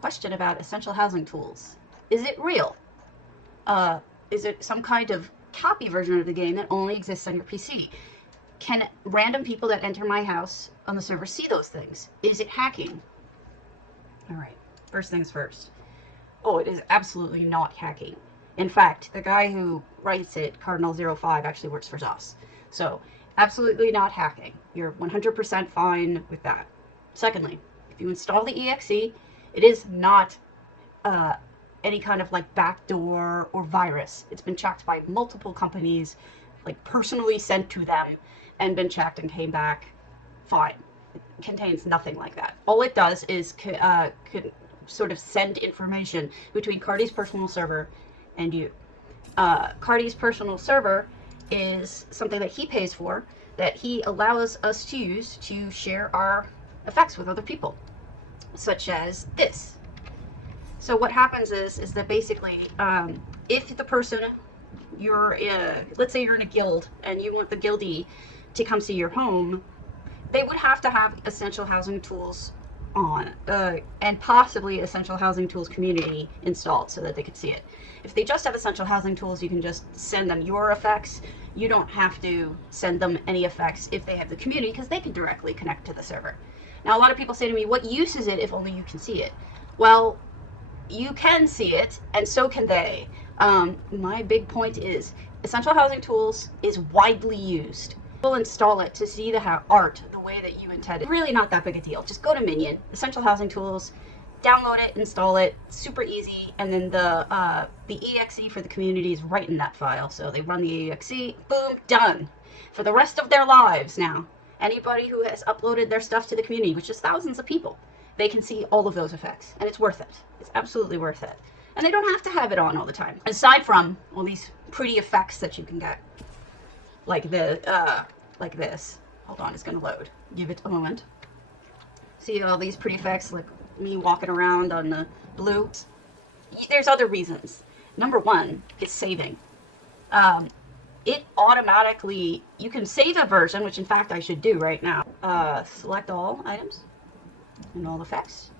question about essential housing tools. Is it real? Is it some kind of copy version of the game that only exists on your PC? Can random people that enter my house on the server see those things? Is it hacking? All right, first things first. Oh, it is absolutely not hacking. In fact, the guy who writes it, Cardinal05, actually works for ZOS. So, absolutely not hacking. You're 100% fine with that. Secondly, if you install the exe, it is not any kind of like backdoor or virus. It's been checked by multiple companies, like personally sent to them, and been checked and came back fine. It contains nothing like that. All it does is could sort of send information between Cardi's personal server and you. Cardi's personal server is something that he pays for, that he allows us to use to share our effects with other people, such as this. So what happens is that basically, if the person let's say you're in a guild and you want the guildie to come see your home, they would have to have Essential Housing Tools on, and possibly Essential Housing Tools Community installed so that they could see it. If they just have Essential Housing Tools, you can just send them your effects. You don't have to send them any effects if they have the community, because they can directly connect to the server. Now, a lot of people say to me, what use is it if only you can see it? Well, you can see it, and so can they. My big point is Essential Housing Tools is widely used. We'll install it to see the art the way that you intended. Really not that big a deal. Just go to Minion, Essential Housing Tools, download it, install it, super easy, and then the exe for the community is right in that file. So they run the exe, boom, done. For the rest of their lives now, anybody who has uploaded their stuff to the community, which is thousands of people, they can see all of those effects, and it's worth it. It's absolutely worth it. And they don't have to have it on all the time. Aside from all these pretty effects that you can get, like this. Hold on, it's gonna load. Give it a moment. See all these pretty effects, like me walking around on the blue? There's other reasons. Number one is saving. It automatically, you can save a version, which in fact I should do right now. Select all items and all effects.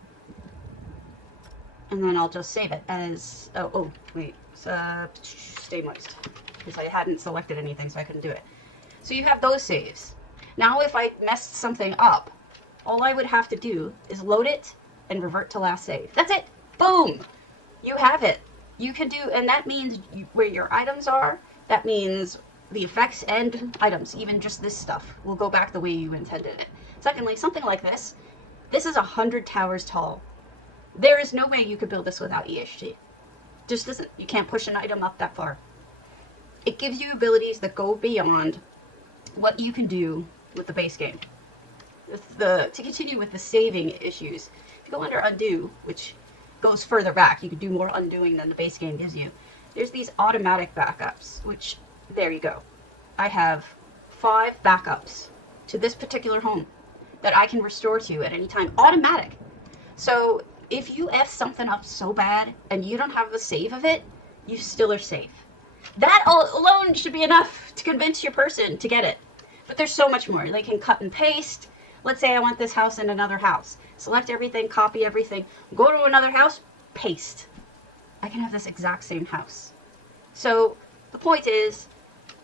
And then I'll just save it as, stay moist. Because I hadn't selected anything, so I couldn't do it. So you have those saves. Now if I messed something up, all I would have to do is load it and revert to last save. That's it. Boom. You have it. You can do, and that means where your items are, that means the effects and items, even just this stuff, will go back the way you intended it. Secondly, something like this. This is 100 towers tall. There is no way you could build this without EHT. Just isn't. You can't push an item up that far. It gives you abilities that go beyond what you can do with the base game. To continue with the saving issues, if you go under undo, which goes further back, you can do more undoing than the base game gives you. There's these automatic backups, which, there you go. I have 5 backups to this particular home that I can restore to at any time. Automatic. So if you F something up so bad and you don't have the save of it, you still are safe. That alone should be enough to convince your person to get it. But there's so much more. They can cut and paste. Let's say I want this house in another house. Select everything, copy everything, go to another house, paste. I can have this exact same house. So the point is,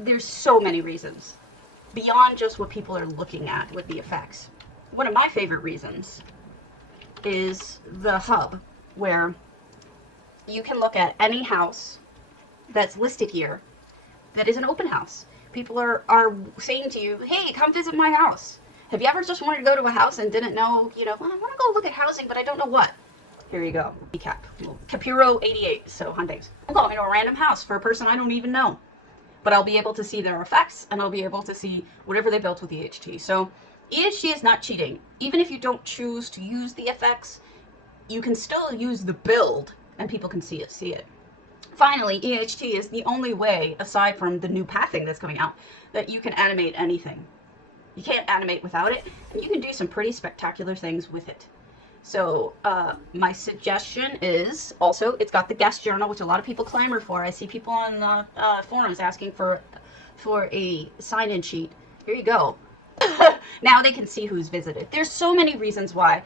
there's so many reasons beyond just what people are looking at with the effects. One of my favorite reasons is the hub, where you can look at any house that's listed here that is an open house. People are saying to you, hey, come visit my house. Have you ever just wanted to go to a house and didn't know, well, I want to go look at housing, but I don't know what? Here you go. Recap. Capiro 88, so Hyundais. I'm going to a random house for a person I don't even know. But I'll be able to see their effects, and I'll be able to see whatever they built with EHT. So EHT is not cheating. Even if you don't choose to use the effects, you can still use the build, and people can see it. Finally, EHT is the only way, aside from the new pathing that's coming out, that you can animate anything. You can't animate without it, and you can do some pretty spectacular things with it. So my suggestion is also, it's got the guest journal, which a lot of people clamor for. I see people on the forums asking for a sign-in sheet. Here you go. Now they can see who's visited. There's so many reasons why.